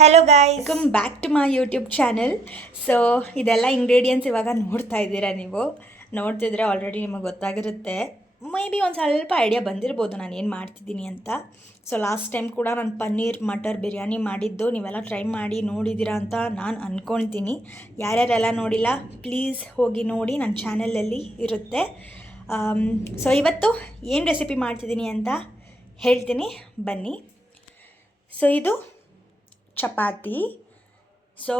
Hello guys, welcome back to my YouTube channel. So ಇದೆಲ್ಲ ingredients ಇವಾಗ ನೋಡ್ತಾ ಇದ್ದೀರಾ. ನೀವು ನೋಡ್ತಿದ್ರೆ ಆಲ್ರೆಡಿ ನಿಮಗೆ ಗೊತ್ತಾಗಿರುತ್ತೆ. ಮೇ ಬಿ ಒಂದು ಸ್ವಲ್ಪ ಐಡಿಯಾ ಬಂದಿರ್ಬೋದು ನಾನು ಏನು ಮಾಡ್ತಿದ್ದೀನಿ ಅಂತ. ಸೊ ಲಾಸ್ಟ್ ಟೈಮ್ ಕೂಡ ನಾನು ಪನ್ನೀರ್ ಮಟರ್ ಬಿರಿಯಾನಿ ಮಾಡಿದ್ದು ನೀವೆಲ್ಲ ಟ್ರೈ ಮಾಡಿ ನೋಡಿದ್ದೀರಾ ಅಂತ ನಾನು ಅಂದ್ಕೊಳ್ತೀನಿ. ಯಾರ್ಯಾರೆಲ್ಲ ನೋಡಿಲ್ಲ ಪ್ಲೀಸ್ ಹೋಗಿ ನೋಡಿ, ನನ್ನ ಚಾನಲಲ್ಲಿ ಇರುತ್ತೆ. ಸೊ ಇವತ್ತು ಏನು ರೆಸಿಪಿ ಮಾಡ್ತಿದ್ದೀನಿ ಅಂತ ಹೇಳ್ತೀನಿ ಬನ್ನಿ. ಸೊ ಇದು ಚಪಾತಿ. ಸೊ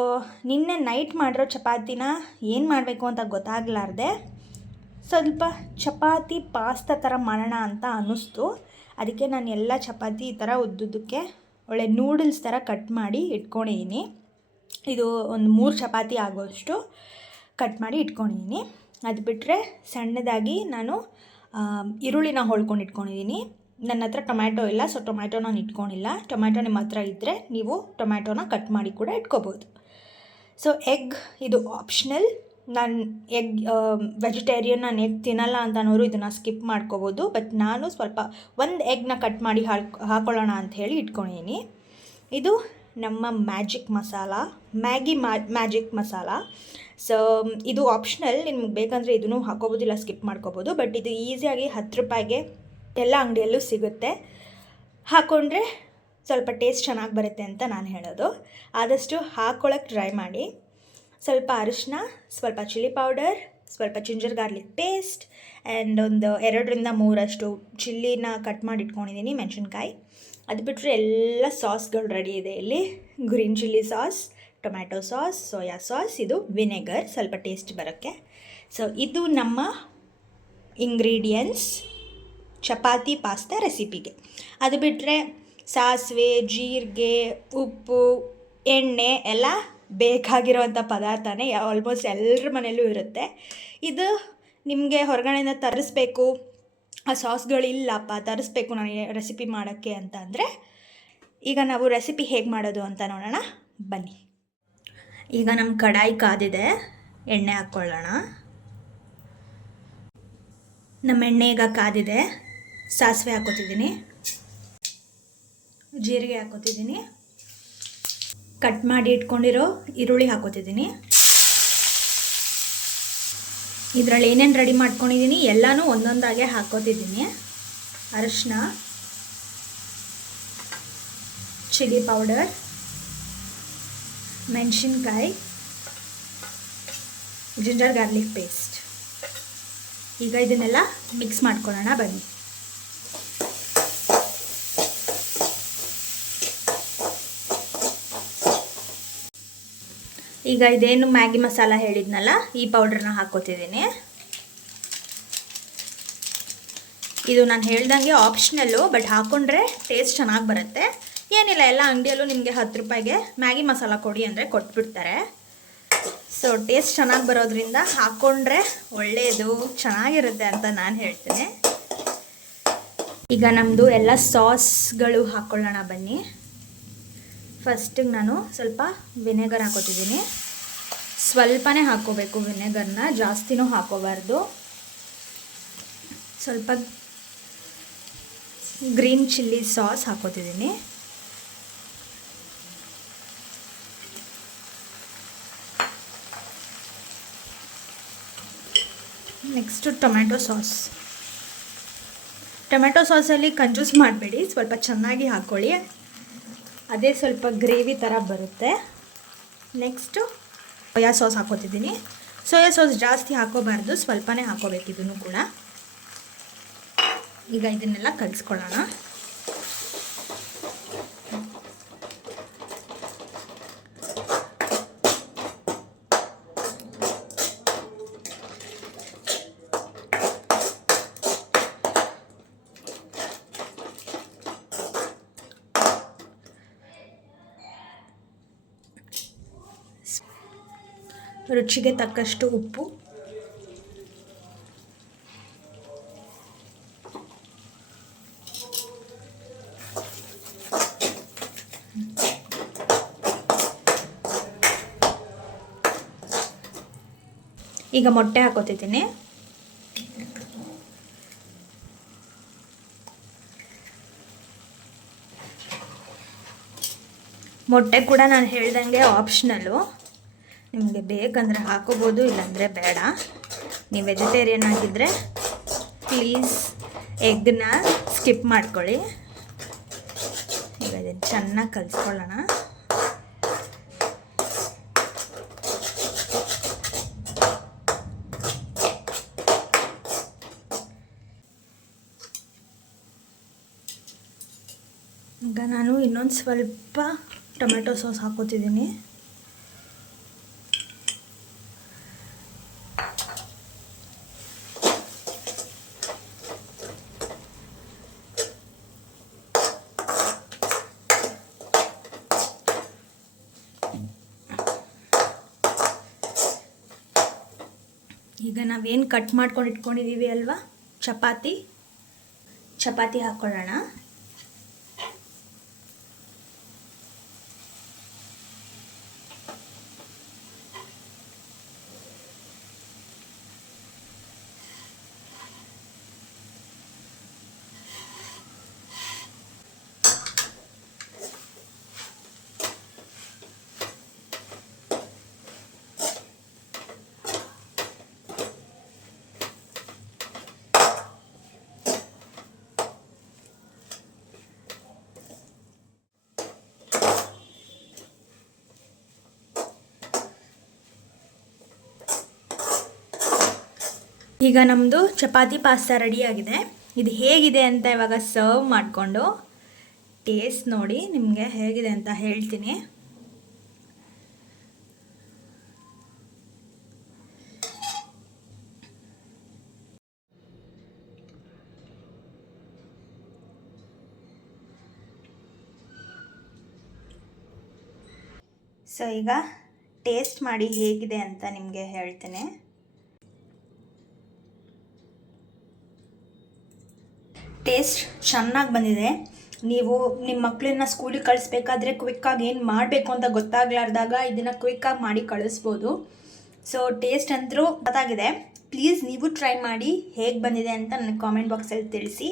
ನಿನ್ನೆ ನೈಟ್ ಮಾಡಿರೋ ಚಪಾತಿನ ಏನು ಮಾಡಬೇಕು ಅಂತ ಗೊತ್ತಾಗಲಾರ್ದೆ ಸ್ವಲ್ಪ ಚಪಾತಿ ಪಾಸ್ತಾ ಥರ ಮಾಡೋಣ ಅಂತ ಅನ್ನಿಸ್ತು. ಅದಕ್ಕೆ ನಾನು ಎಲ್ಲ ಚಪಾತಿ ಈ ಥರ ಉದ್ದುದ್ದಕ್ಕೆ ಒಳ್ಳೆ ನೂಡಲ್ಸ್ ಥರ ಕಟ್ ಮಾಡಿ ಇಟ್ಕೊಂಡಿದ್ದೀನಿ. ಇದು ಒಂದು 3 ಚಪಾತಿ ಆಗೋಷ್ಟು ಕಟ್ ಮಾಡಿ ಇಟ್ಕೊಂಡಿದ್ದೀನಿ. ಅದು ಬಿಟ್ಟರೆ ಸಣ್ಣದಾಗಿ ನಾನು ಈರುಳ್ಳಿನ ಹೊಳ್ಕೊಂಡು ಇಟ್ಕೊಂಡಿದ್ದೀನಿ. ನನ್ನ ಹತ್ರ ಟೊಮ್ಯಾಟೊ ಇಲ್ಲ, ಸೊ ಟೊಮ್ಯಾಟೊ ನಾನು ಇಟ್ಕೊಂಡಿಲ್ಲ. ಟೊಮ್ಯಾಟೊ ನಿಮ್ಮ ಹತ್ರ ಇದ್ದರೆ ನೀವು ಟೊಮ್ಯಾಟೊನ ಕಟ್ ಮಾಡಿ ಕೂಡ ಇಟ್ಕೋಬೋದು. ಸೊ ಎಗ್ ಇದು ಆಪ್ಷನಲ್. ನಾನು ಎಗ್ ವೆಜಿಟೇರಿಯನ್, ನಾನು ಎಗ್ ತಿನ್ನಲ್ಲ ಅಂತ ಅನ್ನೋರು ಇದನ್ನು ಸ್ಕಿಪ್ ಮಾಡ್ಕೋಬೋದು. ಬಟ್ ನಾನು ಸ್ವಲ್ಪ ಒಂದು ಎಗ್ನ ಕಟ್ ಮಾಡಿ ಹಾಕೊಳ್ಳೋಣ ಅಂತ ಹೇಳಿ ಇಟ್ಕೊಂಡಿದ್ದೀನಿ. ಇದು ನಮ್ಮ magic masala, magic masala. So ಇದು ಆಪ್ಷನಲ್, ನಿಮ್ಗೆ ಬೇಕಂದರೆ ಇದನ್ನು ಹಾಕೋಬೋದಿಲ್ಲ, ಸ್ಕಿಪ್ ಮಾಡ್ಕೋಬೋದು. ಬಟ್ ಇದು ಈಸಿಯಾಗಿ 10 ರೂಪಾಯಿಗೆ ಎಲ್ಲ ಅಂಗಡಿಯಲ್ಲೂ ಸಿಗುತ್ತೆ. ಹಾಕ್ಕೊಂಡ್ರೆ ಸ್ವಲ್ಪ ಟೇಸ್ಟ್ ಚೆನ್ನಾಗಿ ಬರುತ್ತೆ ಅಂತ ನಾನು ಹೇಳೋದು. ಆದಷ್ಟು ಹಾಕ್ಕೊಳ್ಳೋಕ್ಕೆ ಟ್ರೈ ಮಾಡಿ. ಸ್ವಲ್ಪ ಅರಿಶಿನ, ಸ್ವಲ್ಪ ಚಿಲ್ಲಿ ಪೌಡರ್, ಸ್ವಲ್ಪ ಜಿಂಜರ್ ಗಾರ್ಲಿಕ್ ಪೇಸ್ಟ್ ಆ್ಯಂಡ್ ಒಂದು 2ರಿಂದ 3 ಚಿಲ್ಲಿನ ಕಟ್ ಮಾಡಿ ಇಟ್ಕೊಂಡಿದ್ದೀನಿ, ಮೆಣಸಿನ್ಕಾಯಿ. ಅದು ಬಿಟ್ಟರೆ ಎಲ್ಲ ಸಾಸ್ಗಳು ರೆಡಿ ಇದೆ ಇಲ್ಲಿ. Green chilli sauce, tomato sauce, soya sauce, ಇದು ವಿನೆಗರ್ ಸ್ವಲ್ಪ ಟೇಸ್ಟ್ ಬರೋಕ್ಕೆ. ಸೊ ಇದು ನಮ್ಮ ಇಂಗ್ರೀಡಿಯೆಂಟ್ಸ್ ಚಪಾತಿ ಪಾಸ್ತಾ ರೆಸಿಪಿಗೆ. ಅದು ಬಿಟ್ಟರೆ ಸಾಸಿವೆ, ಜೀರಿಗೆ, ಉಪ್ಪು, ಎಣ್ಣೆ ಎಲ್ಲ ಬೇಕಾಗಿರೋವಂಥ ಪದಾರ್ಥನೇ ಆಲ್ಮೋಸ್ಟ್ ಎಲ್ಲರ ಮನೆಯಲ್ಲೂ ಇರುತ್ತೆ. ಇದು ನಿಮಗೆ ಹೊರಗಡೆಯಿಂದ ತರಿಸ್ಬೇಕು, ಆ ಸಾಸ್ಗಳಿಲ್ಲಪ್ಪ ತರಿಸ್ಬೇಕು ನನಗೆ ರೆಸಿಪಿ ಮಾಡೋಕ್ಕೆ ಅಂತ ಅಂದರೆ ಈಗ ನಾವು ರೆಸಿಪಿ ಹೇಗೆ ಮಾಡೋದು ಅಂತ ನೋಡೋಣ ಬನ್ನಿ. ಈಗ ನಮ್ಮ ಕಡಾಯಿ ಕಾದಿದೆ, ಎಣ್ಣೆ ಹಾಕ್ಕೊಳ್ಳೋಣ. ನಮ್ಮ ಎಣ್ಣೆ ಈಗ ಕಾದಿದೆ, ಸಾಸಿವೆ ಹಾಕೋತಿದ್ದೀನಿ, ಜೀರಿಗೆ ಹಾಕೋತಿದ್ದೀನಿ, ಕಟ್ ಮಾಡಿ ಇಟ್ಕೊಂಡಿರೋ ಈರುಳ್ಳಿ ಹಾಕೋತಿದ್ದೀನಿ. ಇದರಲ್ಲಿ ಏನೇನು ರೆಡಿ ಮಾಡ್ಕೊಂಡಿದ್ದೀನಿ ಎಲ್ಲನೂ ಒಂದೊಂದಾಗೆ ಹಾಕೋತಿದ್ದೀನಿ. ಅರಿಶಿನ, ಚಿಲ್ಲಿ ಪೌಡರ್, ಮೆಣಸಿನ್ಕಾಯಿ, ಜಿಂಜರ್ ಗಾರ್ಲಿಕ್ ಪೇಸ್ಟ್. ಈಗ ಇದನ್ನೆಲ್ಲ ಮಿಕ್ಸ್ ಮಾಡ್ಕೊಳ್ಳೋಣ ಬನ್ನಿ. ಈಗ ಇದೇನು ಮ್ಯಾಗಿ ಮಸಾಲ ಹೇಳಿದ್ನಲ್ಲ, ಈ ಪೌಡ್ರನ್ನ ಹಾಕೋತಿದ್ದೀನಿ. ಇದು ನಾನು ಹೇಳ್ದಂಗೆ ಆಪ್ಷನಲ್ಲು, ಬಟ್ ಹಾಕ್ಕೊಂಡ್ರೆ ಟೇಸ್ಟ್ ಚೆನ್ನಾಗಿ ಬರುತ್ತೆ. ಏನಿಲ್ಲ, ಎಲ್ಲ ಅಂಗಡಿಯಲ್ಲೂ ನಿಮಗೆ 10 ರೂಪಾಯಿಗೆ ಮ್ಯಾಗಿ ಮಸಾಲ ಕೊಡಿ ಅಂದರೆ ಕೊಟ್ಬಿಡ್ತಾರೆ. ಸೊ ಟೇಸ್ಟ್ ಚೆನ್ನಾಗಿ ಬರೋದ್ರಿಂದ ಹಾಕ್ಕೊಂಡ್ರೆ ಒಳ್ಳೆಯದು, ಚೆನ್ನಾಗಿರುತ್ತೆ ಅಂತ ನಾನು ಹೇಳ್ತೀನಿ. ಈಗ ನಮ್ಮದು ಎಲ್ಲ ಸಾಸ್ಗಳು ಹಾಕ್ಕೊಳ್ಳೋಣ ಬನ್ನಿ. ಫಸ್ಟಿಗೆ ನಾನು ಸ್ವಲ್ಪ ವಿನೆಗರ್ ಹಾಕೋತಿದ್ದೀನಿ. ಸ್ವಲ್ಪನೇ ಹಾಕ್ಕೋಬೇಕು ವಿನೆಗರ್ನ, ಜಾಸ್ತಿನೂ ಹಾಕೋಬಾರ್ದು. ಸ್ವಲ್ಪ ಗ್ರೀನ್ ಚಿಲ್ಲಿ ಸಾಸ್ ಹಾಕೋತಿದ್ದೀನಿ. Next tomato sauce. ಟೊಮ್ಯಾಟೊ ಸಾಸಲ್ಲಿ ಕಂಜೂಸ್ ಮಾಡಬೇಡಿ, ಸ್ವಲ್ಪ ಚೆನ್ನಾಗಿ ಹಾಕ್ಕೊಳ್ಳಿ, ಅದೇ ಸ್ವಲ್ಪ ಗ್ರೇವಿ ಥರ ಬರುತ್ತೆ. ನೆಕ್ಸ್ಟು ಸೋಯಾ ಸಾಸ್ ಹಾಕೋತಿದ್ದೀನಿ. ಸೋಯಾ ಸಾಸ್ ಜಾಸ್ತಿ ಹಾಕೋಬಾರ್ದು, ಸ್ವಲ್ಪನೇ ಹಾಕೋಬೇಕು ಇದನ್ನು ಕೂಡ. ಈಗ ಇದನ್ನೆಲ್ಲ ಕಲಿಸ್ಕೊಳ್ಳೋಣ. ರುಚಿಗೆ ತಕ್ಕಷ್ಟು ಉಪ್ಪು, ಈಗ ಮೊಟ್ಟೆ ಹಾಕೋತಿದ್ದೀನಿ. ಮೊಟ್ಟೆ ಕೂಡ ನಾನು ಹೇಳ್ದಂಗೆ ಆಪ್ಷನಲ್ಲು, ನಿಮಗೆ ಬೇಕಂದರೆ ಹಾಕೋಬೋದು, ಇಲ್ಲಾಂದರೆ ಬೇಡ. ನೀವು ವೆಜಿಟೇರಿಯನ್ ಆಗಿದ್ದರೆ ಪ್ಲೀಸ್ ಎಗ್ನ ಸ್ಕಿಪ್ ಮಾಡ್ಕೊಳ್ಳಿ. ಈಗ ಇದನ್ನು ಚೆನ್ನಾಗಿ ಕಲಿಸ್ಕೊಳ್ಳೋಣ. ಈಗ ನಾನು ಇನ್ನೊಂದು ಸ್ವಲ್ಪ ಟೊಮೆಟೊ ಸಾಸ್ ಹಾಕೋತಿದ್ದೀನಿ. ಈಗ ನಾವೇನು ಕಟ್ ಮಾಡ್ಕೊಂಡು ಇಟ್ಕೊಂಡಿದ್ದೀವಿ ಅಲ್ವಾ, ಚಪಾತಿ ಹಾಕ್ಕೊಳ್ಳೋಣ. ಈಗ ನಮ್ಮದು ಚಪಾತಿ ಪಾಸ್ತಾ ರೆಡಿಯಾಗಿದೆ. ಇದು ಹೇಗಿದೆ ಅಂತ ಇವಾಗ ಸರ್ವ್ ಮಾಡಿಕೊಂಡು ಟೇಸ್ಟ್ ನೋಡಿ ನಿಮಗೆ ಹೇಗಿದೆ ಅಂತ ಹೇಳ್ತೀನಿ. ಸೊ ಈಗ ಟೇಸ್ಟ್ ಮಾಡಿ ಹೇಗಿದೆ ಅಂತ ನಿಮಗೆ ಹೇಳ್ತೀನಿ. ಟೇಸ್ಟ್ ಚೆನ್ನಾಗಿ ಬಂದಿದೆ. ನೀವು ನಿಮ್ಮ ಮಕ್ಕಳನ್ನ ಸ್ಕೂಲಿಗೆ ಕಳಿಸ್ಬೇಕಾದ್ರೆ ಕ್ವಿಕ್ಕಾಗಿ ಏನು ಮಾಡಬೇಕು ಅಂತ ಗೊತ್ತಾಗ್ಲಾರ್ದಾಗ ಇದನ್ನು ಕ್ವಿಕ್ಕಾಗಿ ಮಾಡಿ ಕಳಿಸ್ಬೋದು. ಸೊ ಟೇಸ್ಟ್ ಅಂತೂ ಗೊತ್ತಾಗಿದೆ. ಪ್ಲೀಸ್ ನೀವು ಟ್ರೈ ಮಾಡಿ ಹೇಗೆ ಬಂದಿದೆ ಅಂತ ನನಗೆ ಕಾಮೆಂಟ್ ಬಾಕ್ಸಲ್ಲಿ ತಿಳಿಸಿ.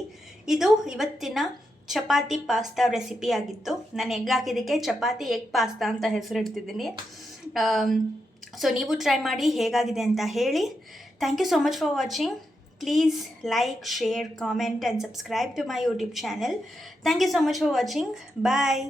ಇದು ಇವತ್ತಿನ ಚಪಾತಿ ಪಾಸ್ತಾ ರೆಸಿಪಿ ಆಗಿತ್ತು. ನಾನು ಎಗ್ ಹಾಕಿದ್ದಕ್ಕೆ ಚಪಾತಿ ಎಗ್ ಪಾಸ್ತಾ ಅಂತ ಹೆಸರಿಡ್ತಿದ್ದೀನಿ. ಸೊ ನೀವು ಟ್ರೈ ಮಾಡಿ ಹೇಗಾಗಿದೆ ಅಂತ ಹೇಳಿ. Thank you so much for watching. Please like, share, comment and subscribe to my YouTube channel. Thank you so much for watching. Bye.